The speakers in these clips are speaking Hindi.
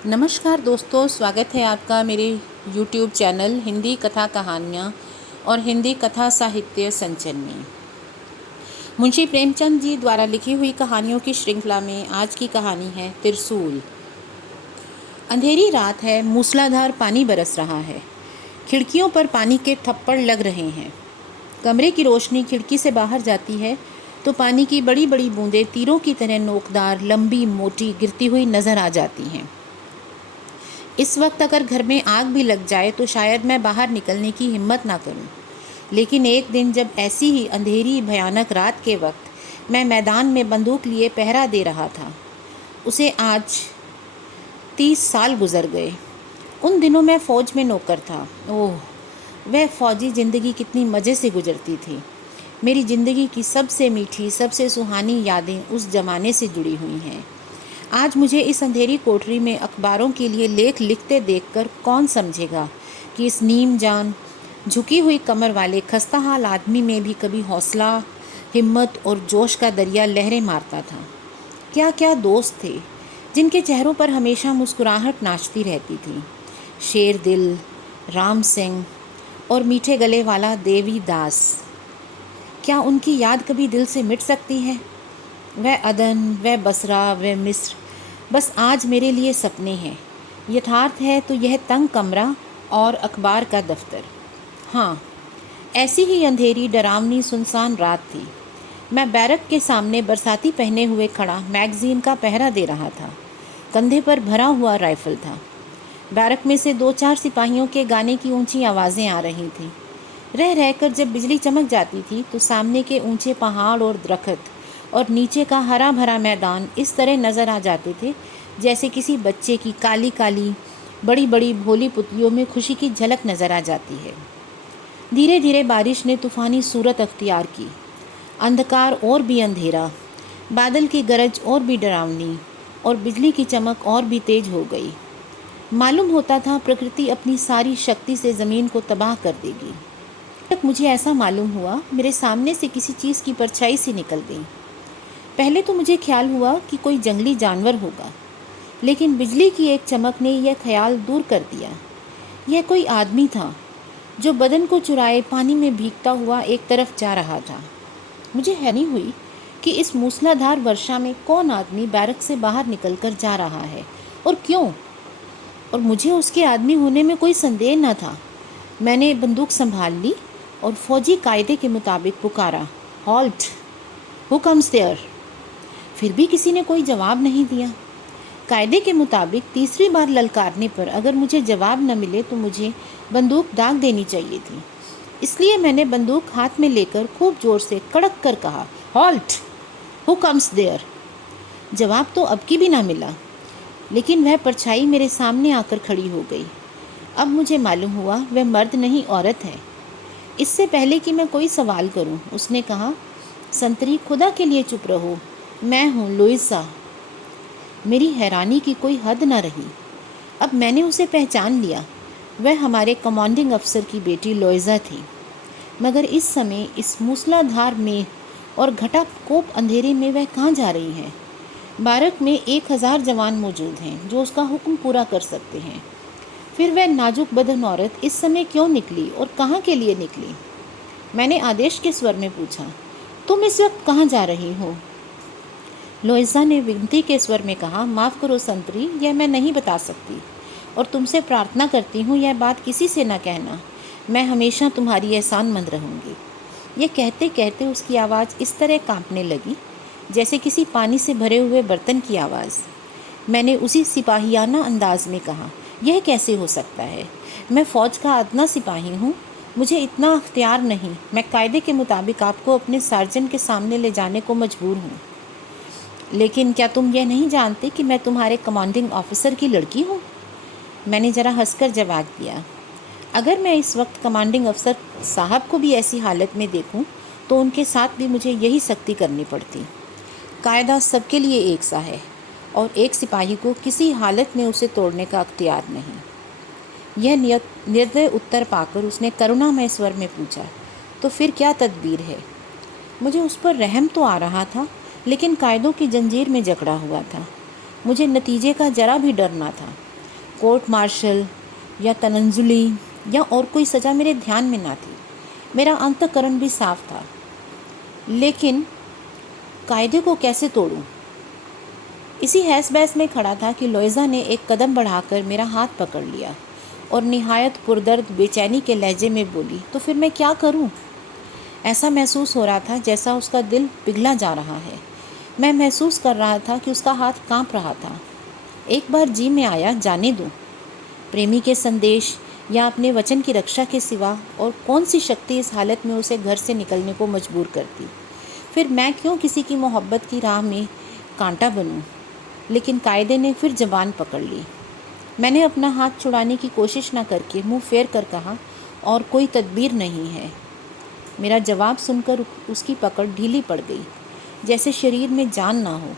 नमस्कार दोस्तों, स्वागत है आपका मेरे YouTube चैनल हिंदी कथा कहानियाँ और हिंदी कथा साहित्य संचय में। मुंशी प्रेमचंद जी द्वारा लिखी हुई कहानियों की श्रृंखला में आज की कहानी है त्रिशूल। अंधेरी रात है, मूसलाधार पानी बरस रहा है। खिड़कियों पर पानी के थप्पड़ लग रहे हैं। कमरे की रोशनी खिड़की से बाहर जाती है तो पानी की बड़ी बड़ी बूंदें तीरों की तरह नोकदार, लंबी, मोटी गिरती हुई नजर आ जाती हैं। इस वक्त अगर घर में आग भी लग जाए तो शायद मैं बाहर निकलने की हिम्मत ना करूं। लेकिन एक दिन जब ऐसी ही अंधेरी भयानक रात के वक्त मैं मैदान में बंदूक लिए पहरा दे रहा था, उसे आज 30 साल गुजर गए। उन दिनों मैं फ़ौज में नौकर था। ओह, वह फ़ौजी ज़िंदगी कितनी मज़े से गुजरती थी। मेरी ज़िंदगी की सबसे मीठी, सबसे सुहानी यादें उस ज़माने से जुड़ी हुई हैं। आज मुझे इस अंधेरी कोठरी में अखबारों के लिए लेख लिखते देखकर कौन समझेगा कि इस नीम जान, झुकी हुई कमर वाले खस्ताहाल आदमी में भी कभी हौसला, हिम्मत और जोश का दरिया लहरें मारता था। क्या क्या दोस्त थे जिनके चेहरों पर हमेशा मुस्कुराहट नाचती रहती थी। शेर दिल, राम सिंह और मीठे गले वाला देवीदास। क्या उनकी याद कभी दिल से मिट सकती है? वह अदन, वह बसरा, वह मिस्र बस आज मेरे लिए सपने हैं। यथार्थ है तो यह तंग कमरा और अखबार का दफ्तर। हाँ, ऐसी ही अंधेरी, डरावनी, सुनसान रात थी। मैं बैरक के सामने बरसाती पहने हुए खड़ा मैगज़ीन का पहरा दे रहा था। कंधे पर भरा हुआ राइफल था। बैरक में से 2-4 सिपाहियों के गाने की ऊंची आवाज़ें आ रही थीं। रह रहकर जब बिजली चमक जाती थी तो सामने के ऊंचे पहाड़ और दरख्त और नीचे का हरा भरा मैदान इस तरह नज़र आ जाते थे जैसे किसी बच्चे की काली काली बड़ी बड़ी भोली पुतलियों में खुशी की झलक नज़र आ जाती है। धीरे धीरे बारिश ने तूफ़ानी सूरत अख्तियार की। अंधकार और भी अंधेरा, बादल की गरज और भी डरावनी और बिजली की चमक और भी तेज हो गई। मालूम होता था प्रकृति अपनी सारी शक्ति से ज़मीन को तबाह कर देगी। तक मुझे ऐसा मालूम हुआ, मेरे सामने से किसी चीज़ की परछाई सी निकल गई। पहले तो मुझे ख्याल हुआ कि कोई जंगली जानवर होगा, लेकिन बिजली की एक चमक ने यह ख्याल दूर कर दिया। यह कोई आदमी था जो बदन को चुराए पानी में भीगता हुआ एक तरफ जा रहा था। मुझे हैरानी हुई कि इस मूसलाधार वर्षा में कौन आदमी बैरक से बाहर निकलकर जा रहा है और क्यों। और मुझे उसके आदमी होने में कोई संदेह न था। मैंने बंदूक संभाल ली और फौजी कायदे के मुताबिक पुकारा, हॉल्ट, हु कम्स देयर। फिर भी किसी ने कोई जवाब नहीं दिया। कायदे के मुताबिक तीसरी बार ललकारने पर अगर मुझे जवाब न मिले तो मुझे बंदूक दाग देनी चाहिए थी। इसलिए मैंने बंदूक हाथ में लेकर खूब जोर से कड़क कर कहा, हॉल्ट, हु कम्स देयर। जवाब तो अब की भी ना मिला, लेकिन वह परछाई मेरे सामने आकर खड़ी हो गई। अब मुझे मालूम हुआ वह मर्द नहीं, औरत है। इससे पहले कि मैं कोई सवाल करूं, उसने कहा, संतरी, खुदा के लिए चुप रहो, मैं हूँ लुइसा। मेरी हैरानी की कोई हद न रही। अब मैंने उसे पहचान लिया। वह हमारे कमांडिंग अफसर की बेटी लोइजा थी। मगर इस समय इस मूसलाधार में और घटा कोप अंधेरे में वह कहाँ जा रही है? बैरक में 1000 जवान मौजूद हैं जो उसका हुक्म पूरा कर सकते हैं। फिर वह नाजुक बदन औरत इस समय क्यों निकली और कहाँ के लिए निकली? मैंने आदेश के स्वर में पूछा, तुम इस वक्त कहाँ जा रही हो? लोइजा ने विनती के स्वर में कहा, माफ़ करो संतरी, यह मैं नहीं बता सकती और तुमसे प्रार्थना करती हूँ यह बात किसी से न कहना। मैं हमेशा तुम्हारी एहसानमंद रहूँगी। यह कहते कहते उसकी आवाज़ इस तरह कांपने लगी जैसे किसी पानी से भरे हुए बर्तन की आवाज़। मैंने उसी सिपाहियाना अंदाज में कहा, यह कैसे हो सकता है? मैं फ़ौज का अदना सिपाही हूँ, मुझे इतना अख्तियार नहीं। मैं कायदे के मुताबिक आपको अपने सार्जेंट के सामने ले जाने को मजबूर हूँ। लेकिन क्या तुम यह नहीं जानते कि मैं तुम्हारे कमांडिंग ऑफिसर की लड़की हूँ? मैंने ज़रा हंसकर जवाब दिया, अगर मैं इस वक्त कमांडिंग अफसर साहब को भी ऐसी हालत में देखूं तो उनके साथ भी मुझे यही सख्ती करनी पड़ती। कायदा सबके लिए एक सा है और एक सिपाही को किसी हालत में उसे तोड़ने का अख्तियार नहीं। यह निर्दय उत्तर पाकर उसने करुणामय स्वर में पूछा, तो फिर क्या तदबीर है? मुझे उस पर रहम तो आ रहा था, लेकिन कायदों की जंजीर में जकड़ा हुआ था। मुझे नतीजे का जरा भी डर ना था। कोर्ट मार्शल या तनंजुली या और कोई सज़ा मेरे ध्यान में ना थी। मेरा अंतःकरण भी साफ था, लेकिन कायदे को कैसे तोड़ूं? इसी हैस बहस में खड़ा था कि लोइज़ा ने एक कदम बढ़ाकर मेरा हाथ पकड़ लिया और निहायत पुरदर्द बेचैनी के लहजे में बोली, तो फिर मैं क्या करूं? ऐसा महसूस हो रहा था जैसा उसका दिल पिघला जा रहा है। मैं महसूस कर रहा था कि उसका हाथ कांप रहा था। एक बार जी में आया, जाने दो। प्रेमी के संदेश या अपने वचन की रक्षा के सिवा और कौन सी शक्ति इस हालत में उसे घर से निकलने को मजबूर करती? फिर मैं क्यों किसी की मोहब्बत की राह में कांटा बनूं? लेकिन कायदे ने फिर जबान पकड़ ली। मैंने अपना हाथ छुड़ाने की कोशिश न करके मुंह फेर कर कहा, और कोई तदबीर नहीं है। मेरा जवाब सुनकर उसकी पकड़ ढीली पड़ गई, जैसे शरीर में जान ना हो,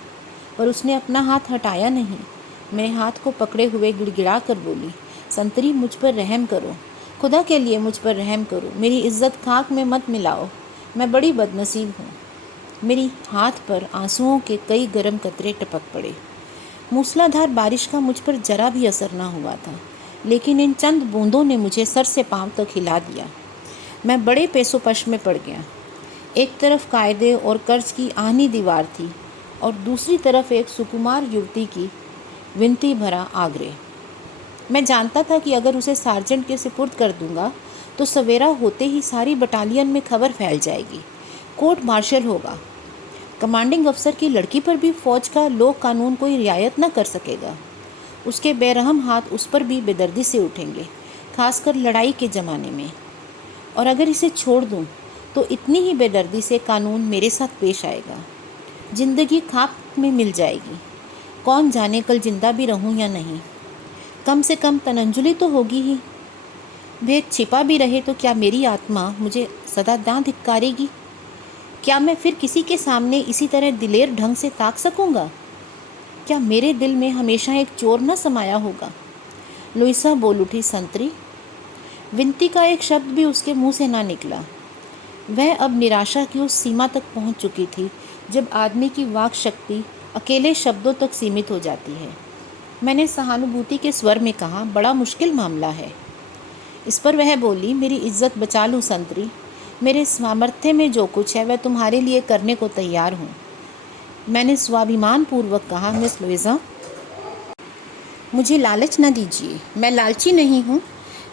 पर उसने अपना हाथ हटाया नहीं। मेरे हाथ को पकड़े हुए गिड़गिड़ा कर बोली, संतरी, मुझ पर रहम करो, खुदा के लिए मुझ पर रहम करो। मेरी इज्जत खाक में मत मिलाओ, मैं बड़ी बदनसीब हूँ। मेरी हाथ पर आंसुओं के कई गर्म कतरे टपक पड़े। मूसलाधार बारिश का मुझ पर जरा भी असर न हुआ था, लेकिन इन चंद बूंदों ने मुझे सर से पांव तक हिला दिया। मैं बड़े पेशोपश में पड़ गया। एक तरफ कायदे और कर्ज की आहनी दीवार थी और दूसरी तरफ एक सुकुमार युवती की विनती भरा आग्रह। मैं जानता था कि अगर उसे सार्जेंट के सुपुर्द कर दूंगा तो सवेरा होते ही सारी बटालियन में खबर फैल जाएगी, कोर्ट मार्शल होगा। कमांडिंग अफसर की लड़की पर भी फौज का लोक कानून कोई रियायत न कर सकेगा। उसके बेरहम हाथ उस पर भी बेदर्दी से उठेंगे, खासकर लड़ाई के ज़माने में। और अगर इसे छोड़ दूं तो इतनी ही बेदर्दी से कानून मेरे साथ पेश आएगा। जिंदगी खाक में मिल जाएगी। कौन जाने कल जिंदा भी रहूं या नहीं। कम से कम तनंजुली तो होगी ही। भेद छिपा भी रहे तो क्या मेरी आत्मा मुझे सदा दांत धिक्कारेगी? क्या मैं फिर किसी के सामने इसी तरह दिलेर ढंग से ताक सकूंगा? क्या मेरे दिल में हमेशा एक चोर न समाया होगा? लुइसा बोल उठी, संतरी। विनती का एक शब्द भी उसके मुंह से ना निकला। वह अब निराशा की उस सीमा तक पहुंच चुकी थी जब आदमी की वाक शक्ति अकेले शब्दों तक सीमित हो जाती है। मैंने सहानुभूति के स्वर में कहा, बड़ा मुश्किल मामला है। इस पर वह बोली, मेरी इज्जत बचा लूँ संतरी। मेरे सामर्थ्य में जो कुछ है वह तुम्हारे लिए करने को तैयार हूँ। मैंने स्वाभिमान पूर्वक कहा, मिस लुइसा, मुझे लालच न दीजिए। मैं लालची नहीं हूँ।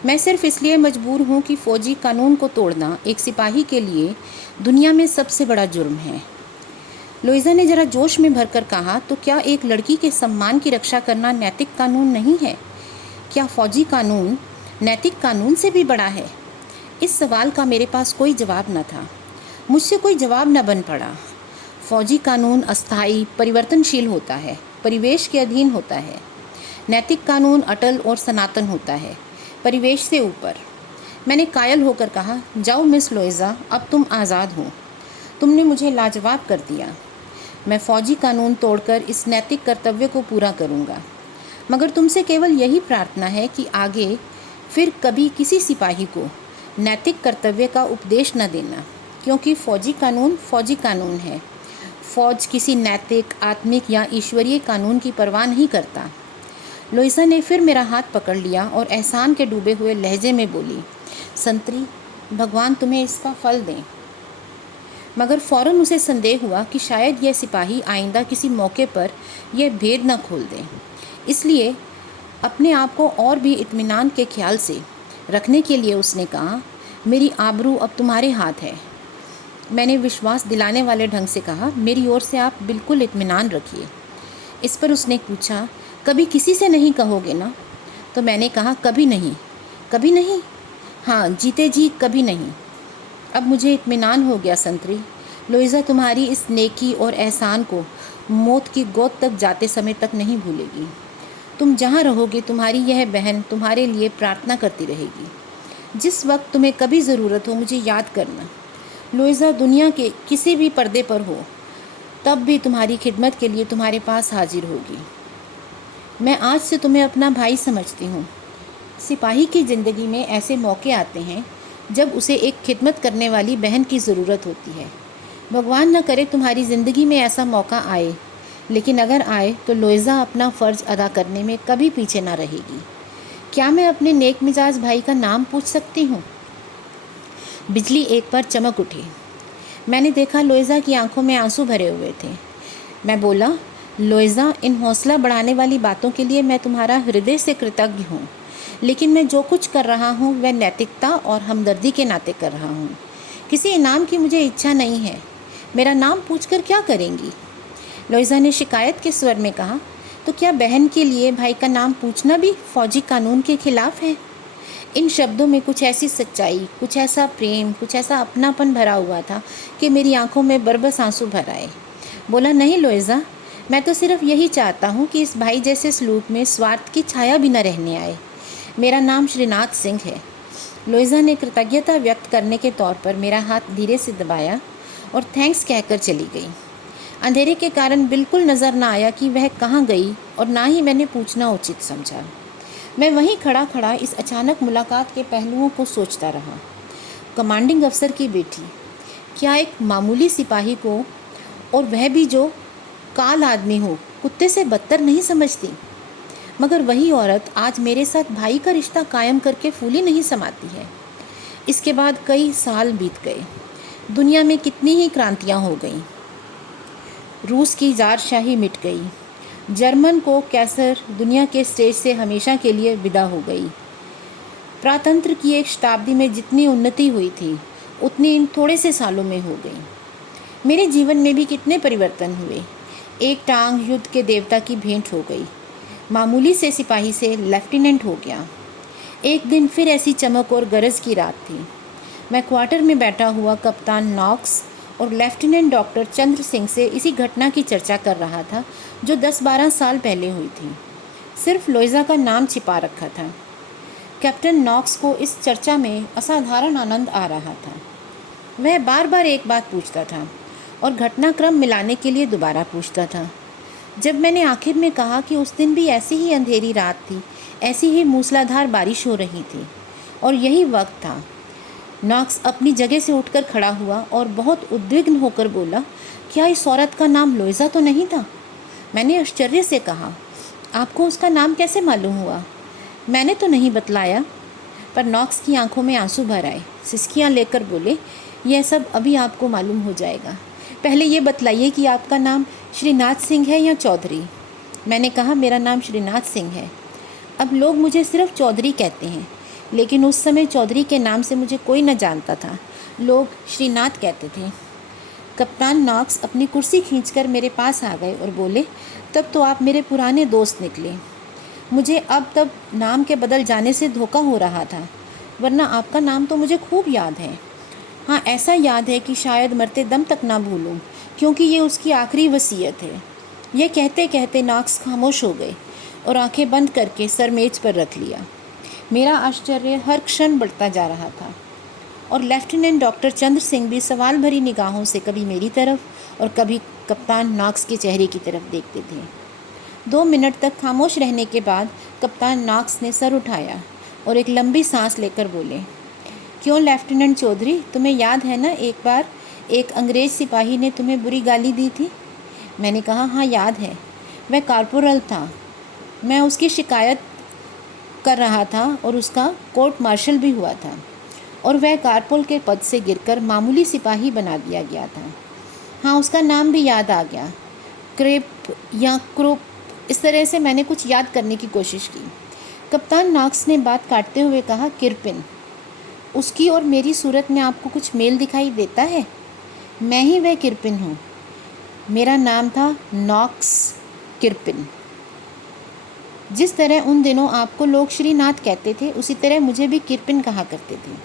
मैं सिर्फ इसलिए मजबूर हूँ कि फ़ौजी कानून को तोड़ना एक सिपाही के लिए दुनिया में सबसे बड़ा जुर्म है। लुइसा ने जरा जोश में भरकर कहा, तो क्या एक लड़की के सम्मान की रक्षा करना नैतिक कानून नहीं है? क्या फ़ौजी कानून नैतिक कानून से भी बड़ा है? इस सवाल का मेरे पास कोई जवाब न था। मुझसे कोई जवाब न बन पड़ा। फ़ौजी कानून अस्थायी, परिवर्तनशील होता है, परिवेश के अधीन होता है। नैतिक कानून अटल और सनातन होता है, परिवेश से ऊपर। मैंने कायल होकर कहा, जाओ मिस लुइसा, अब तुम आज़ाद हो। तुमने मुझे लाजवाब कर दिया। मैं फ़ौजी कानून तोड़कर इस नैतिक कर्तव्य को पूरा करूँगा। मगर तुमसे केवल यही प्रार्थना है कि आगे फिर कभी किसी सिपाही को नैतिक कर्तव्य का उपदेश न देना, क्योंकि फ़ौजी कानून है। फ़ौज किसी नैतिक, आत्मिक या ईश्वरीय कानून की परवाह नहीं करता। लुइसा ने फिर मेरा हाथ पकड़ लिया और एहसान के डूबे हुए लहजे में बोली, संतरी, भगवान तुम्हें इसका फल दें। मगर फ़ौरन उसे संदेह हुआ कि शायद यह सिपाही आइंदा किसी मौके पर यह भेद न खोल दें। इसलिए अपने आप को और भी इत्मीनान के ख्याल से रखने के लिए उसने कहा, मेरी आबरू अब तुम्हारे हाथ है। मैंने विश्वास दिलाने वाले ढंग से कहा, मेरी ओर से आप बिल्कुल इत्मीनान रखिए। इस पर उसने पूछा, कभी किसी से नहीं कहोगे ना? तो मैंने कहा, कभी नहीं। कभी नहीं? हाँ, जीते जी कभी नहीं। अब मुझे इत्मीनान हो गया संतरी। लुइसा तुम्हारी इस नेकी और एहसान को मौत की गोद तक जाते समय तक नहीं भूलेगी। तुम जहाँ रहोगे तुम्हारी यह बहन तुम्हारे लिए प्रार्थना करती रहेगी। जिस वक्त तुम्हें कभी ज़रूरत हो मुझे याद करना। लुइसा दुनिया के किसी भी पर्दे पर हो, तब भी तुम्हारी खिदमत के लिए तुम्हारे पास हाजिर होगी। मैं आज से तुम्हें अपना भाई समझती हूँ। सिपाही की ज़िंदगी में ऐसे मौके आते हैं जब उसे एक खिदमत करने वाली बहन की ज़रूरत होती है। भगवान न करे तुम्हारी ज़िंदगी में ऐसा मौका आए, लेकिन अगर आए तो लुइसा अपना फ़र्ज़ अदा करने में कभी पीछे ना रहेगी। क्या मैं अपने नेक मिजाज भाई का नाम पूछ सकती हूँ? बिजली एक बार चमक उठी। मैंने देखा लोइज़ा की आंखों में आंसू भरे हुए थे। मैं बोला, लोइज़ा, इन हौसला बढ़ाने वाली बातों के लिए मैं तुम्हारा हृदय से कृतज्ञ हूँ, लेकिन मैं जो कुछ कर रहा हूँ वह नैतिकता और हमदर्दी के नाते कर रहा हूँ। किसी इनाम की मुझे इच्छा नहीं है। मेरा नाम पूछकर क्या करेंगी? लोइज़ा ने शिकायत के स्वर में कहा, तो क्या बहन के लिए भाई का नाम पूछना भी फौजी कानून के खिलाफ है? इन शब्दों में कुछ ऐसी सच्चाई, कुछ ऐसा प्रेम, कुछ ऐसा अपनापन भरा हुआ था कि मेरी आंखों में बरबस आंसू भर आए। बोला, नहीं लोइज़ा, मैं तो सिर्फ यही चाहता हूँ कि इस भाई जैसे सलूक में स्वार्थ की छाया भी न रहने आए। मेरा नाम श्रीनाथ सिंह है। लोइज़ा ने कृतज्ञता व्यक्त करने के तौर पर मेरा हाथ धीरे से दबाया और थैंक्स कहकर चली गई। अंधेरे के कारण बिल्कुल नज़र न आया कि वह कहाँ गई और ना ही मैंने पूछना उचित समझा। मैं वहीं खड़ा खड़ा इस अचानक मुलाकात के पहलुओं को सोचता रहा। कमांडिंग अफसर की बेटी, क्या एक मामूली सिपाही को, और वह भी जो काल आदमी हो, कुत्ते से बदतर नहीं समझती? मगर वही औरत आज मेरे साथ भाई का रिश्ता कायम करके फूली नहीं समाती है। इसके बाद कई साल बीत गए। दुनिया में कितनी ही क्रांतियाँ हो गईं। रूस की ज़ारशाही मिट गई। जर्मन को कैसर दुनिया के स्टेज से हमेशा के लिए विदा हो गई। प्रातंत्र की एक शताब्दी में जितनी उन्नति हुई थी उतनी इन थोड़े से सालों में हो गई। मेरे जीवन में भी कितने परिवर्तन हुए। एक टांग युद्ध के देवता की भेंट हो गई। मामूली से सिपाही से लेफ्टिनेंट हो गया। एक दिन फिर ऐसी चमक और गरज की रात थी। मैं क्वार्टर में बैठा हुआ कप्तान नॉक्स और लेफ्टिनेंट डॉक्टर चंद्र सिंह से इसी घटना की चर्चा कर रहा था जो 10-12 साल पहले हुई थी। सिर्फ लोइज़ा का नाम छिपा रखा था। कैप्टन नॉक्स को इस चर्चा में असाधारण आनंद आ रहा था। वह बार बार एक बात पूछता था और घटनाक्रम मिलाने के लिए दोबारा पूछता था। जब मैंने आखिर में कहा कि उस दिन भी ऐसी ही अंधेरी रात थी, ऐसी ही मूसलाधार बारिश हो रही थी और यही वक्त था, नॉक्स अपनी जगह से उठकर खड़ा हुआ और बहुत उद्विग्न होकर बोला, क्या इस औरत का नाम लोइज़ा तो नहीं था? मैंने आश्चर्य से कहा, आपको उसका नाम कैसे मालूम हुआ? मैंने तो नहीं बतलाया। पर नॉक्स की आंखों में आंसू भर आए। सिसकियाँ लेकर बोले, यह सब अभी आपको मालूम हो जाएगा। पहले ये बतलाइए कि आपका नाम श्रीनाथ सिंह है या चौधरी? मैंने कहा, मेरा नाम श्रीनाथ सिंह है। अब लोग मुझे सिर्फ चौधरी कहते हैं, लेकिन उस समय चौधरी के नाम से मुझे कोई न जानता था। लोग श्रीनाथ कहते थे। कप्तान नॉक्स अपनी कुर्सी खींचकर मेरे पास आ गए और बोले, तब तो आप मेरे पुराने दोस्त निकले। मुझे अब तब नाम के बदल जाने से धोखा हो रहा था, वरना आपका नाम तो मुझे खूब याद है। हाँ, ऐसा याद है कि शायद मरते दम तक ना भूलूं, क्योंकि ये उसकी आखिरी वसीयत है। यह कहते कहते नॉक्स खामोश हो गए और आंखें बंद करके सर मेज पर रख लिया। मेरा आश्चर्य हर क्षण बढ़ता जा रहा था और लेफ्टिनेंट डॉक्टर चंद्र सिंह भी सवाल भरी निगाहों से कभी मेरी तरफ और कभी कप्तान नॉक्स के चेहरे की तरफ देखते थे। 2 मिनट तक खामोश रहने के बाद कप्तान नॉक्स ने सर उठाया और एक लंबी सांस लेकर बोले, क्यों लेफ्टिनेंट चौधरी, तुम्हें याद है ना एक बार एक अंग्रेज़ सिपाही ने तुम्हें बुरी गाली दी थी? मैंने कहा, हाँ याद है। वह कॉर्पोरल था। मैं उसकी शिकायत कर रहा था और उसका कोर्ट मार्शल भी हुआ था और वह कारपोल के पद से गिरकर मामूली सिपाही बना दिया गया था। हाँ, उसका नाम भी याद आ गया, क्रेप या क्रोप, इस तरह से मैंने कुछ याद करने की कोशिश की। कप्तान नॉक्स ने बात काटते हुए कहा, किरपिन। उसकी और मेरी सूरत में आपको कुछ मेल दिखाई देता है? मैं ही वह किरपिन हूँ। मेरा नाम था नॉक्स किरपिन। जिस तरह उन दिनों आपको लोग श्रीनाथ कहते थे, उसी तरह मुझे भी किरपिन कहा करते थे।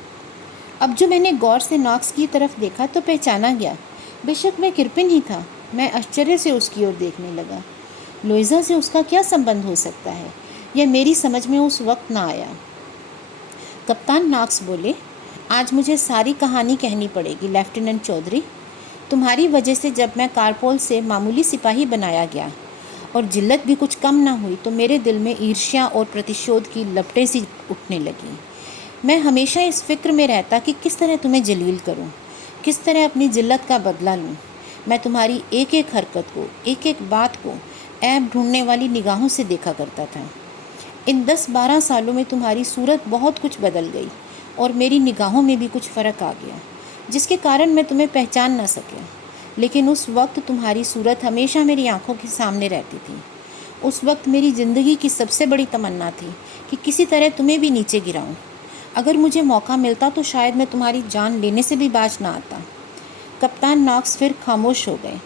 अब जो मैंने गौर से नॉक्स की तरफ देखा तो पहचाना गया, बेशक वह किरपिन ही था। मैं आश्चर्य से उसकी ओर देखने लगा। लोइज़ा से उसका क्या संबंध हो सकता है, यह मेरी समझ में उस वक्त ना आया। कप्तान नॉक्स बोले, आज मुझे सारी कहानी कहनी पड़ेगी लेफ्टिनेंट चौधरी। तुम्हारी वजह से जब मैं कारपोल से मामूली सिपाही बनाया गया और जिल्लत भी कुछ कम ना हुई, तो मेरे दिल में ईर्ष्या और प्रतिशोध की लपटें सी उठने लगी। मैं हमेशा इस फिक्र में रहता कि किस तरह तुम्हें जलील करूं, किस तरह अपनी जिल्लत का बदला लूं। मैं तुम्हारी एक एक हरकत को, एक एक बात को ऐब ढूंढने वाली निगाहों से देखा करता था। इन 10-12 सालों में तुम्हारी सूरत बहुत कुछ बदल गई और मेरी निगाहों में भी कुछ फ़र्क आ गया, जिसके कारण मैं तुम्हें पहचान ना सका। लेकिन उस वक्त तुम्हारी सूरत हमेशा मेरी आंखों के सामने रहती थी। उस वक्त मेरी ज़िंदगी की सबसे बड़ी तमन्ना थी कि किसी तरह तुम्हें भी नीचे गिराऊं। अगर मुझे मौका मिलता तो शायद मैं तुम्हारी जान लेने से भी बाज ना आता। कप्तान नॉक्स फिर खामोश हो गए।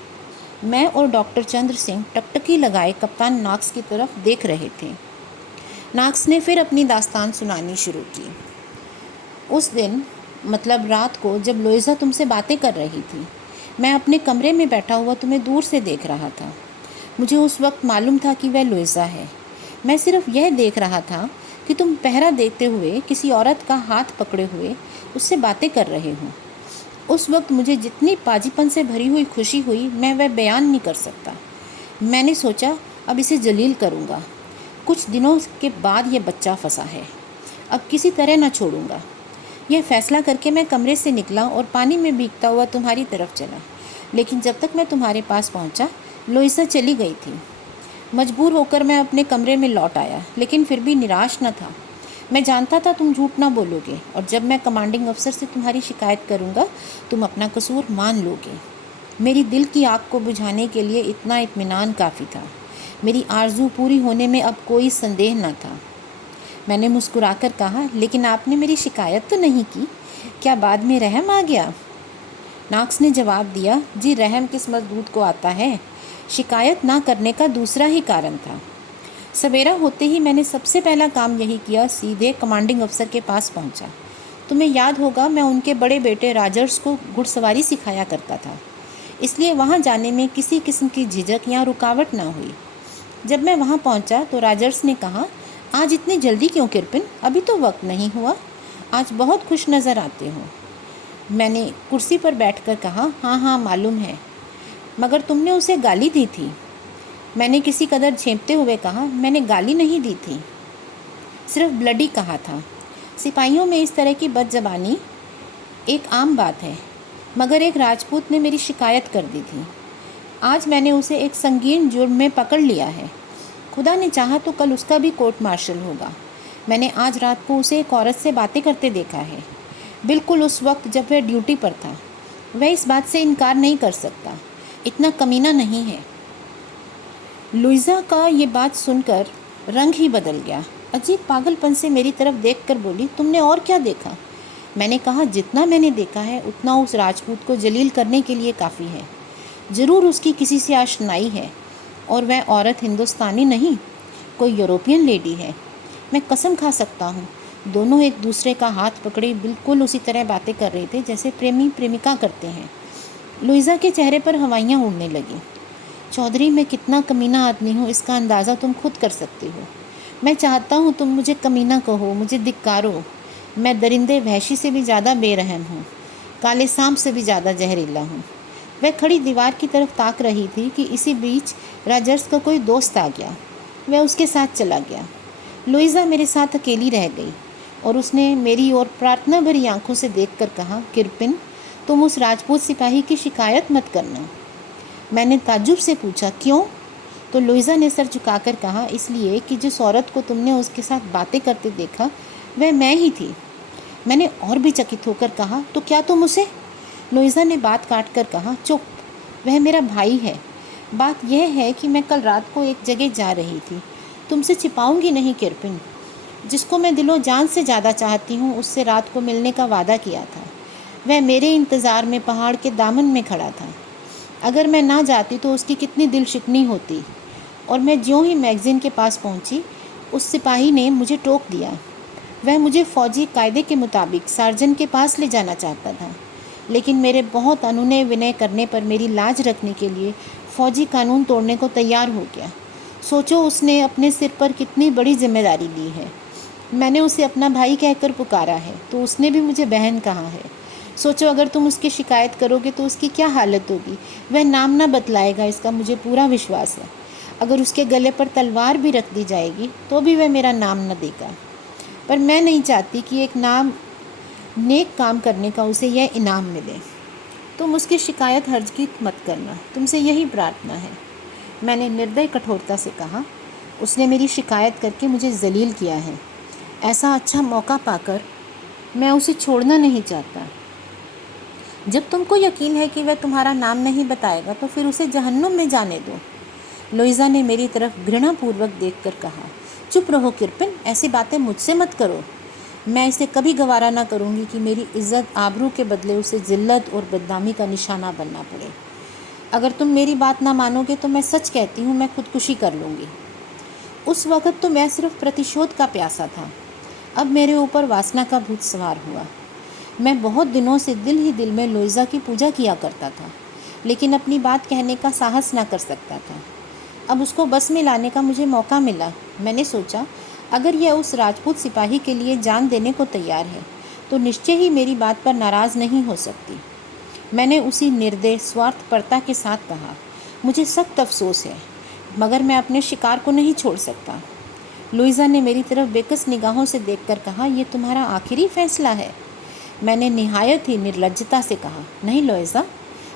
मैं और डॉक्टर चंद्र सिंह टकटकी लगाए कप्तान नॉक्स की तरफ देख रहे थे। नॉक्स ने फिर अपनी दास्तान सुनानी शुरू की। उस दिन, मतलब रात को, जब लोइज़ा तुमसे बातें कर रही थी, मैं अपने कमरे में बैठा हुआ तुम्हें दूर से देख रहा था। मुझे उस वक्त मालूम था कि वह लोइज़ा है। मैं सिर्फ यह देख रहा था कि तुम पहरा देते हुए किसी औरत का हाथ पकड़े हुए उससे बातें कर रहे हो। उस वक्त मुझे जितनी पाजीपन से भरी हुई खुशी हुई, मैं वह बयान नहीं कर सकता। मैंने सोचा अब इसे जलील करूँगा। कुछ दिनों के बाद यह बच्चा फंसा है, अब किसी तरह न छोड़ूंगा। यह फैसला करके मैं कमरे से निकला और पानी में भीगता हुआ तुम्हारी तरफ चला। लेकिन जब तक मैं तुम्हारे पास पहुंचा, लोइसा चली गई थी। मजबूर होकर मैं अपने कमरे में लौट आया, लेकिन फिर भी निराश न था। मैं जानता था तुम झूठ ना बोलोगे और जब मैं कमांडिंग अफसर से तुम्हारी शिकायत करूंगा, तुम अपना कसूर मान लोगे। मेरी दिल की आग को बुझाने के लिए इतना इत्मीनान काफ़ी था। मेरी आरजू पूरी होने में अब कोई संदेह न था। मैंने मुस्कुराकर कहा, लेकिन आपने मेरी शिकायत तो नहीं की, क्या बाद में रहम आ गया? नॉक्स ने जवाब दिया, जी रहम किस मजदूर को आता है। शिकायत ना करने का दूसरा ही कारण था। सवेरा होते ही मैंने सबसे पहला काम यही किया, सीधे कमांडिंग अफसर के पास पहुंचा। तुम्हें याद होगा मैं उनके बड़े बेटे राजर्स को घुड़सवारी सिखाया करता था, इसलिए वहां जाने में किसी किस्म की झिझक या रुकावट ना हुई। जब मैं वहां पहुंचा तो राजर्स ने कहा, आज इतनी जल्दी क्यों किरपिन, अभी तो वक्त नहीं हुआ। आज बहुत खुश नज़र आते हो। मैंने कुर्सी पर बैठकर कहा, हाँ हाँ मालूम है, मगर तुमने उसे गाली दी थी। मैंने किसी कदर झेंपते हुए कहा, मैंने गाली नहीं दी थी, सिर्फ ब्लडी कहा था। सिपाहियों में इस तरह की बदजबानी एक आम बात है, मगर एक राजपूत ने मेरी शिकायत कर दी थी। आज मैंने उसे एक संगीन जुर्म में पकड़ लिया है। खुदा ने चाहा तो कल उसका भी कोर्ट मार्शल होगा। मैंने आज रात को उसे एक औरत से बातें करते देखा है, बिल्कुल उस वक्त जब वह ड्यूटी पर था। वह इस बात से इनकार नहीं कर सकता, इतना कमीना नहीं है। लुइज़ा का ये बात सुनकर रंग ही बदल गया। अजीब पागलपन से मेरी तरफ देखकर बोली, तुमने और क्या देखा? मैंने कहा, जितना मैंने देखा है उतना उस राजपूत को जलील करने के लिए काफ़ी है। ज़रूर उसकी किसी से आशनाई है, और वह औरत हिंदुस्तानी नहीं, कोई यूरोपियन लेडी है। मैं कसम खा सकता हूँ, दोनों एक दूसरे का हाथ पकड़े बिल्कुल उसी तरह बातें कर रहे थे जैसे प्रेमी प्रेमिका करते हैं। लुइज़ा के चेहरे पर हवाइयाँ उड़ने लगी। चौधरी, मैं कितना कमीना आदमी हूँ इसका अंदाज़ा तुम खुद कर सकते हो। मैं चाहता हूँ तुम मुझे कमीना कहो, मुझे धिक्कारो। मैं दरिंदे वहशी से भी ज़्यादा बेरहम हूँ, काले सांप से भी ज़्यादा जहरीला हूँ। वह खड़ी दीवार की तरफ ताक रही थी कि इसी बीच राजर्स का कोई दोस्त आ गया। वह उसके साथ चला गया। लुइज़ा मेरे साथ अकेली रह गई और उसने मेरी ओर प्रार्थना भरी आंखों से देखकर कहा, किरपिन, तुम उस राजपूत सिपाही की शिकायत मत करना। मैंने ताज्जुब से पूछा, क्यों? तो लुइज़ा ने सर झुकाकर कहा, इसलिए कि जिस औरत को तुमने उसके साथ बातें करते देखा वह मैं ही थी। मैंने और भी चकित होकर कहा, तो क्या तुम उसे? लुइज़ा ने बात काट कर कहा, चुप, वह मेरा भाई है। बात यह है कि मैं कल रात को एक जगह जा रही थी। तुमसे छिपाऊंगी नहीं किरपिन, जिसको मैं दिलो जान से ज़्यादा चाहती हूँ उससे रात को मिलने का वादा किया था। वह मेरे इंतज़ार में पहाड़ के दामन में खड़ा था। अगर मैं ना जाती तो उसकी कितनी दिल शिकनी होती। और मैं ज्यों ही मैगज़ीन के पास पहुँची, उस सिपाही ने मुझे टोक दिया। वह मुझे फ़ौजी कायदे के मुताबिक सार्जन के पास ले जाना चाहता था, लेकिन मेरे बहुत अनुनय विनय करने पर मेरी लाज रखने के लिए फ़ौजी कानून तोड़ने को तैयार हो गया। सोचो उसने अपने सिर पर कितनी बड़ी जिम्मेदारी ली है। मैंने उसे अपना भाई कहकर पुकारा है तो उसने भी मुझे बहन कहा है। सोचो अगर तुम उसकी शिकायत करोगे तो उसकी क्या हालत होगी। वह नाम ना बतलाएगा, इसका मुझे पूरा विश्वास है। अगर उसके गले पर तलवार भी रख दी जाएगी तो भी वह मेरा नाम न देगा। पर मैं नहीं चाहती कि एक नेक काम करने का उसे यह इनाम मिले। तुम उसकी शिकायत हरगिज़ मत करना, तुमसे यही प्रार्थना है। मैंने निर्दय कठोरता से कहा। उसने मेरी शिकायत करके मुझे जलील किया है। ऐसा अच्छा मौका पाकर मैं उसे छोड़ना नहीं चाहता। जब तुमको यकीन है कि वह तुम्हारा नाम नहीं बताएगा तो फिर उसे जहन्नुम में जाने दो। लोइज़ा ने मेरी तरफ घृणापूर्वक देखकर कहा, चुप रहो किरपिन, ऐसी बातें मुझसे मत करो। मैं इसे कभी गवारा ना करूँगी कि मेरी इज्जत आबरू के बदले उसे जिल्लत और बदनामी का निशाना बनना पड़े। अगर तुम मेरी बात ना मानोगे तो मैं सच कहती हूँ, मैं खुदकुशी कर लूँगी। उस वक़्त तो मैं सिर्फ प्रतिशोध का प्यासा था, अब मेरे ऊपर वासना का भूत सवार हुआ। मैं बहुत दिनों से दिल ही दिल में लोइज़ा की पूजा किया करता था, लेकिन अपनी बात कहने का साहस ना कर सकता था। अब उसको बस में लाने का मुझे मौका मिला। मैंने सोचा अगर यह उस राजपूत सिपाही के लिए जान देने को तैयार है तो निश्चय ही मेरी बात पर नाराज़ नहीं हो सकती। मैंने उसी निर्दय स्वार्थपरता के साथ कहा, मुझे सख्त अफसोस है मगर मैं अपने शिकार को नहीं छोड़ सकता। लुइज़ा ने मेरी तरफ बेकस निगाहों से देखकर कहा, यह तुम्हारा आखिरी फैसला है? मैंने निहायत ही निर्लज्जता से कहा, नहीं लुइज़ा,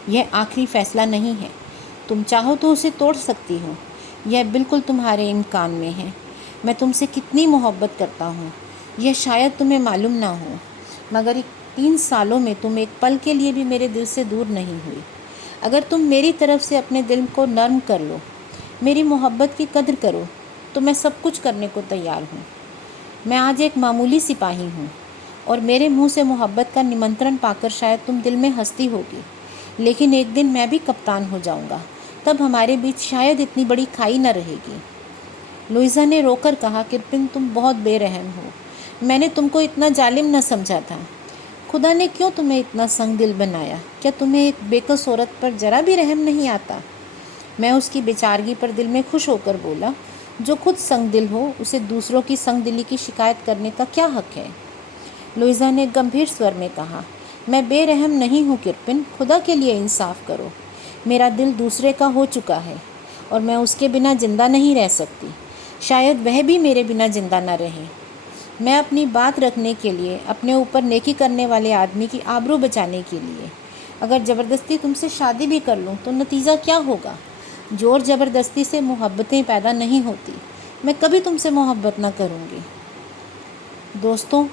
यह आखिरी फैसला नहीं है। तुम चाहो तो उसे तोड़ सकती हो, यह बिल्कुल तुम्हारे इम्कान में है। मैं तुमसे कितनी मोहब्बत करता हूँ यह शायद तुम्हें मालूम ना हो, मगर 3 सालों में तुम एक पल के लिए भी मेरे दिल से दूर नहीं हुई। अगर तुम मेरी तरफ से अपने दिल को नर्म कर लो, मेरी मोहब्बत की कद्र करो, तो मैं सब कुछ करने को तैयार हूँ। मैं आज एक मामूली सिपाही हूँ और मेरे मुंह से मोहब्बत का निमंत्रण पाकर शायद तुम दिल में हंसती होगी, लेकिन एक दिन मैं भी कप्तान हो जाऊँगा, तब हमारे बीच शायद इतनी बड़ी खाई न रहेगी। लुइज़ा ने रोकर कहा, किरपिन तुम बहुत बेरहम हो, मैंने तुमको इतना जालिम न समझा था। खुदा ने क्यों तुम्हें इतना संगदिल बनाया? क्या तुम्हें एक बेकस औरत पर जरा भी रहम नहीं आता? मैं उसकी बेचारगी पर दिल में खुश होकर बोला, जो खुद संगदिल हो उसे दूसरों की संगदिली की शिकायत करने का क्या हक है? लुइज़ा ने गंभीर स्वर में कहा, मैं बेरहम नहीं हूँ किरपिन, खुदा के लिए इंसाफ करो। मेरा दिल दूसरे का हो चुका है और मैं उसके बिना ज़िंदा नहीं रह सकती। शायद वह भी मेरे बिना ज़िंदा न रहे। मैं अपनी बात रखने के लिए, अपने ऊपर नेकी करने वाले आदमी की आबरू बचाने के लिए अगर ज़बरदस्ती तुमसे शादी भी कर लूँ तो नतीजा क्या होगा? ज़ोर ज़बरदस्ती से मोहब्बतें पैदा नहीं होती। मैं कभी तुमसे मोहब्बत न करूँगी। दोस्तों,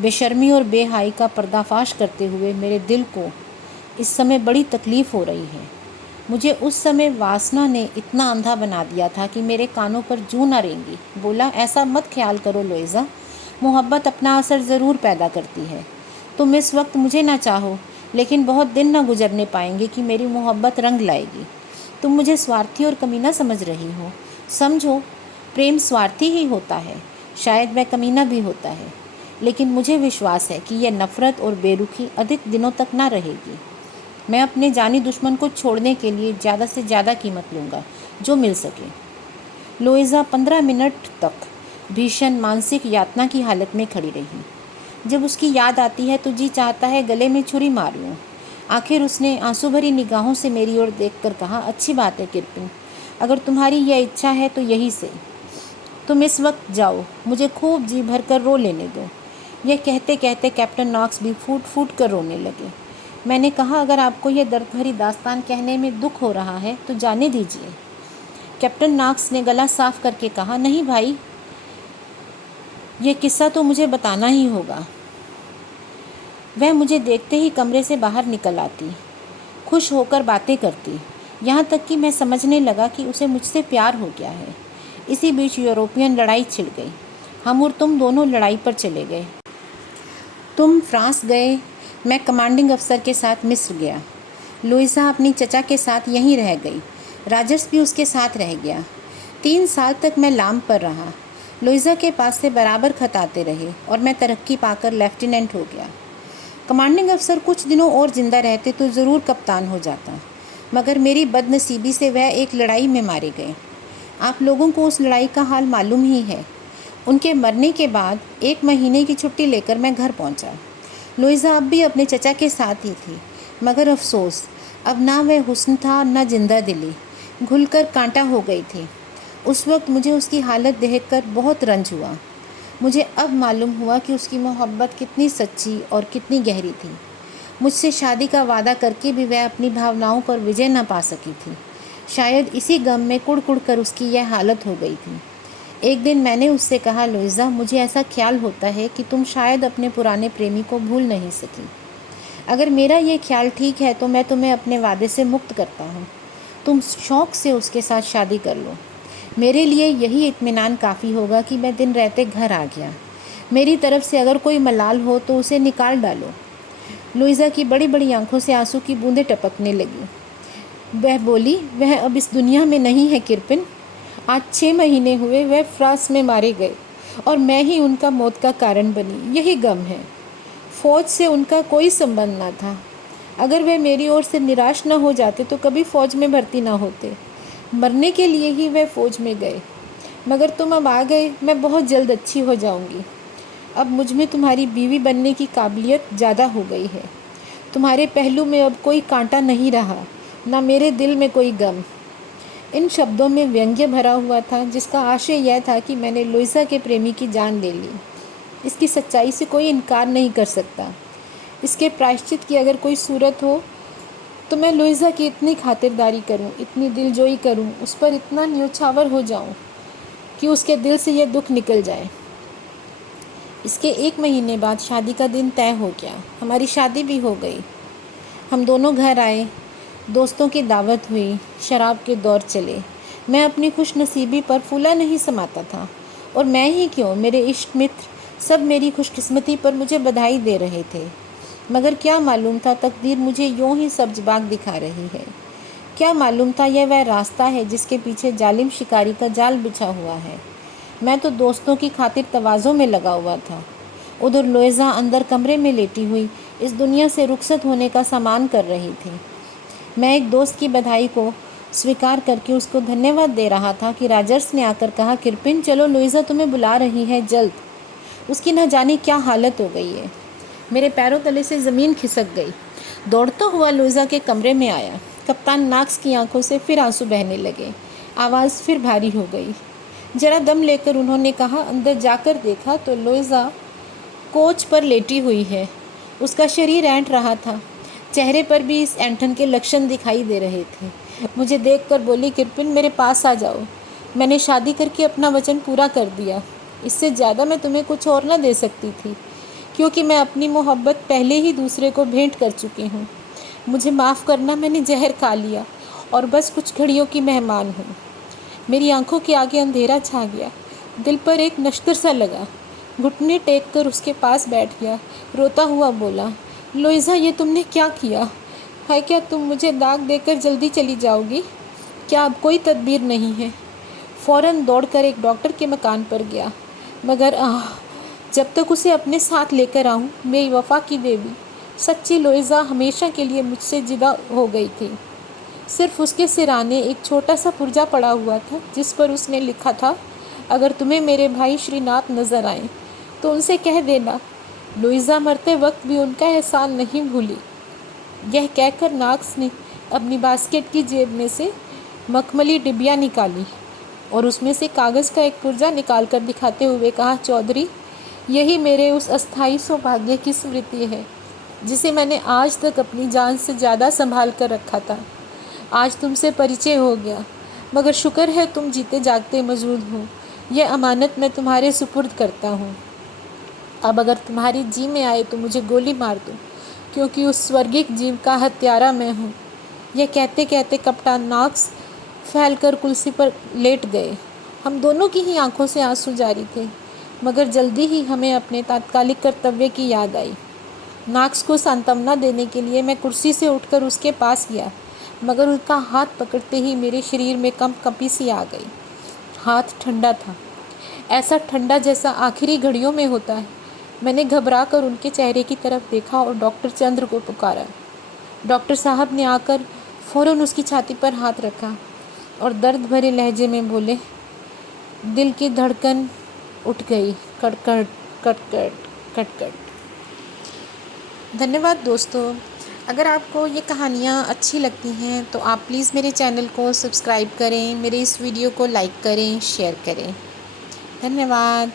बेशर्मी और बेहाई का पर्दाफाश करते हुए मेरे दिल को इस समय बड़ी तकलीफ़ हो रही है। मुझे उस समय वासना ने इतना अंधा बना दिया था कि मेरे कानों पर जूं न रेंगी। बोला, ऐसा मत ख्याल करो लुइज़ा, मोहब्बत अपना असर ज़रूर पैदा करती है। तुम इस वक्त मुझे ना चाहो, लेकिन बहुत दिन न गुजरने पाएंगे कि मेरी मोहब्बत रंग लाएगी। तुम मुझे स्वार्थी और कमीना समझ रही हो। समझो, प्रेम स्वार्थी ही होता है, शायद वह कमीना भी होता है, लेकिन मुझे विश्वास है कि यह नफ़रत और बेरुखी अधिक दिनों तक ना रहेगी। मैं अपने जानी दुश्मन को छोड़ने के लिए ज़्यादा से ज़्यादा कीमत लूँगा जो मिल सके। लुइज़ा 15 मिनट तक भीषण मानसिक यातना की हालत में खड़ी रही। जब उसकी याद आती है तो जी चाहता है गले में छुरी मार लूँ। आखिर उसने आंसू भरी निगाहों से मेरी ओर देखकर कहा, अच्छी बात है किरपिन, अगर तुम्हारी यह इच्छा है तो यही से। तुम इस वक्त जाओ, मुझे खूब जी भर कर रो लेने दो। यह कहते कहते कैप्टन नॉक्स भी फूट फूट कर रोने लगे। मैंने कहा, अगर आपको यह दर्द भरी दास्तान कहने में दुख हो रहा है तो जाने दीजिए। कैप्टन नॉक्स ने गला साफ करके कहा, नहीं भाई, यह किस्सा तो मुझे बताना ही होगा। वह मुझे देखते ही कमरे से बाहर निकल आती, खुश होकर बातें करती, यहाँ तक कि मैं समझने लगा कि उसे मुझसे प्यार हो गया है। इसी बीच यूरोपियन लड़ाई छिड़ गई। हम और तुम दोनों लड़ाई पर चले गए। तुम फ्रांस गए, मैं कमांडिंग अफसर के साथ मिस्र गया। लुइज़ा अपनी चचा के साथ यहीं रह गई। राजर्स भी उसके साथ रह गया। 3 साल तक मैं लाम पर रहा। लुइज़ा के पास से बराबर खत आते रहे और मैं तरक्की पाकर लेफ्टिनेंट हो गया। कमांडिंग अफसर कुछ दिनों और ज़िंदा रहते तो ज़रूर कप्तान हो जाता, मगर मेरी बदनसीबी से वह एक लड़ाई में मारे गए। आप लोगों को उस लड़ाई का हाल मालूम ही है। उनके मरने के बाद 1 महीने की छुट्टी लेकर मैं घर पहुंचा। लुइज़ा अब भी अपने चचा के साथ ही थी, मगर अफसोस, अब ना वह हुस्न था न जिंदा दिली, घुलकर कांटा हो गई थी। उस वक्त मुझे उसकी हालत देखकर बहुत रंज हुआ। मुझे अब मालूम हुआ कि उसकी मोहब्बत कितनी सच्ची और कितनी गहरी थी। मुझसे शादी का वादा करके भी वह अपनी भावनाओं पर विजय न पा सकी थी। शायद इसी गम में कुड़ कुड़ कर उसकी यह हालत हो गई थी। एक दिन मैंने उससे कहा, लुइज़ा, मुझे ऐसा ख्याल होता है कि तुम शायद अपने पुराने प्रेमी को भूल नहीं सकी। अगर मेरा ये ख्याल ठीक है तो मैं तुम्हें अपने वादे से मुक्त करता हूँ। तुम शौक़ से उसके साथ शादी कर लो। मेरे लिए यही इत्मीनान काफ़ी होगा कि मैं दिन रहते घर आ गया। मेरी तरफ से अगर कोई मलाल हो तो उसे निकाल डालो। लुइज़ा की बड़ी बड़ी आंखों से आंसू की बूंदें टपकने लगी। वह बोली, वह अब इस दुनिया में नहीं है किरपिन। आज 6 महीने हुए वह फ्रांस में मारे गए और मैं ही उनका मौत का कारण बनी। यही गम है। फ़ौज से उनका कोई संबंध ना था। अगर वह मेरी ओर से निराश न हो जाते तो कभी फ़ौज में भर्ती ना होते। मरने के लिए ही वह फ़ौज में गए। मगर तुम अब आ गए, मैं बहुत जल्द अच्छी हो जाऊंगी। अब मुझ में तुम्हारी बीवी बनने की काबिलियत ज़्यादा हो गई है। तुम्हारे पहलू में अब कोई कांटा नहीं रहा, ना मेरे दिल में कोई गम। इन शब्दों में व्यंग्य भरा हुआ था, जिसका आशय यह था कि मैंने लुइज़ा के प्रेमी की जान ले ली। इसकी सच्चाई से कोई इनकार नहीं कर सकता। इसके प्रायश्चित की अगर कोई सूरत हो तो मैं लुइज़ा की इतनी खातिरदारी करूं, इतनी दिलजोई करूं, उस पर इतना न्योछावर हो जाऊं कि उसके दिल से यह दुख निकल जाए। इसके 1 महीने बाद शादी का दिन तय हो गया। हमारी शादी भी हो गई। हम दोनों घर आए, दोस्तों की दावत हुई, शराब के दौर चले। मैं अपनी खुशनसीबी पर फूला नहीं समाता था, और मैं ही क्यों, मेरे इष्ट मित्र सब मेरी खुशकिस्मती पर मुझे बधाई दे रहे थे। मगर क्या मालूम था तकदीर मुझे यूं ही सब्ज बाग दिखा रही है। क्या मालूम था यह वह रास्ता है जिसके पीछे जालिम शिकारी का जाल बिछा हुआ है। मैं तो दोस्तों की खातिर तवाज़ों में लगा हुआ था। उधर लुइज़ा अंदर कमरे में लेटी हुई इस दुनिया से रुखसत होने का सामान कर रही थी। मैं एक दोस्त की बधाई को स्वीकार करके उसको धन्यवाद दे रहा था कि राजर्स ने आकर कहा, किरपिन चलो, लुइज़ा तुम्हें बुला रही है जल्द। उसकी न जाने क्या हालत हो गई है। मेरे पैरों तले से ज़मीन खिसक गई। दौड़ता हुआ लुइज़ा के कमरे में आया। कप्तान नाक्स की आंखों से फिर आंसू बहने लगे। आवाज़ फिर भारी हो गई। जरा दम लेकर उन्होंने कहा, अंदर जाकर देखा तो लुइज़ा कोच पर लेटी हुई है। उसका शरीर ऐंठ रहा था। चेहरे पर भी इस ऐंठन के लक्षण दिखाई दे रहे थे। मुझे देखकर बोली, किरपिन मेरे पास आ जाओ। मैंने शादी करके अपना वचन पूरा कर दिया। इससे ज़्यादा मैं तुम्हें कुछ और न दे सकती थी, क्योंकि मैं अपनी मोहब्बत पहले ही दूसरे को भेंट कर चुकी हूँ। मुझे माफ़ करना, मैंने जहर खा लिया और बस कुछ घड़ियों की मेहमान हूँ। मेरी आंखों के आगे अंधेरा छा गया। दिल पर एक नश्तर सा लगा। घुटने टेक कर उसके पास बैठ गया। रोता हुआ बोला, लुइज़ा, ये तुमने क्या किया है? क्या तुम मुझे दाग देकर जल्दी चली जाओगी? क्या अब कोई तदबीर नहीं है? फ़ौरन दौड़कर एक डॉक्टर के मकान पर गया, मगर जब तक उसे अपने साथ लेकर आऊँ, मेरी वफ़ा की देवी सच्ची लुइज़ा हमेशा के लिए मुझसे जुदा हो गई थी। सिर्फ उसके सिराने एक छोटा सा पुर्जा पड़ा हुआ था, जिस पर उसने लिखा था, अगर तुम्हें मेरे भाई श्रीनाथ नज़र आए तो उनसे कह देना, लुइज़ा मरते वक्त भी उनका एहसान नहीं भूली। यह कहकर नाक्स ने अपनी बास्केट की जेब में से मखमली डिबिया निकाली और उसमें से कागज़ का एक पुर्जा निकाल कर दिखाते हुए कहा, चौधरी, यही मेरे उस अस्थाई सौभाग्य की स्मृति है जिसे मैंने आज तक अपनी जान से ज़्यादा संभाल कर रखा था। आज तुमसे परिचय हो गया, मगर शुक्र है तुम जीते जागते मौजूद हो। यह अमानत मैं तुम्हारे सुपुर्द करता हूँ। अब अगर तुम्हारी जी में आए तो मुझे गोली मार दो, क्योंकि उस स्वर्गिक जीव का हत्यारा मैं हूँ। यह कहते कहते कप्तान नॉक्स फैलकर कुर्सी पर लेट गए। हम दोनों की ही आंखों से आंसू जारी थे, मगर जल्दी ही हमें अपने तात्कालिक कर्तव्य की याद आई। नॉक्स को सांत्वना देने के लिए मैं कुर्सी से उठकर उसके पास गया, मगर उसका हाथ पकड़ते ही मेरे शरीर में कंपी सी आ गई। हाथ ठंडा था, ऐसा ठंडा जैसा आखिरी घड़ियों में होता है। मैंने घबरा कर उनके चेहरे की तरफ देखा और डॉक्टर चंद्र को पुकारा। डॉक्टर साहब ने आकर फ़ौरन उसकी छाती पर हाथ रखा और दर्द भरे लहजे में बोले, दिल की धड़कन उठ गई, कड़कड़ कटकट कटकट। धन्यवाद दोस्तों। अगर आपको ये कहानियाँ अच्छी लगती हैं तो आप प्लीज़ मेरे चैनल को सब्सक्राइब करें, मेरे इस वीडियो को लाइक करें, शेयर करें। धन्यवाद।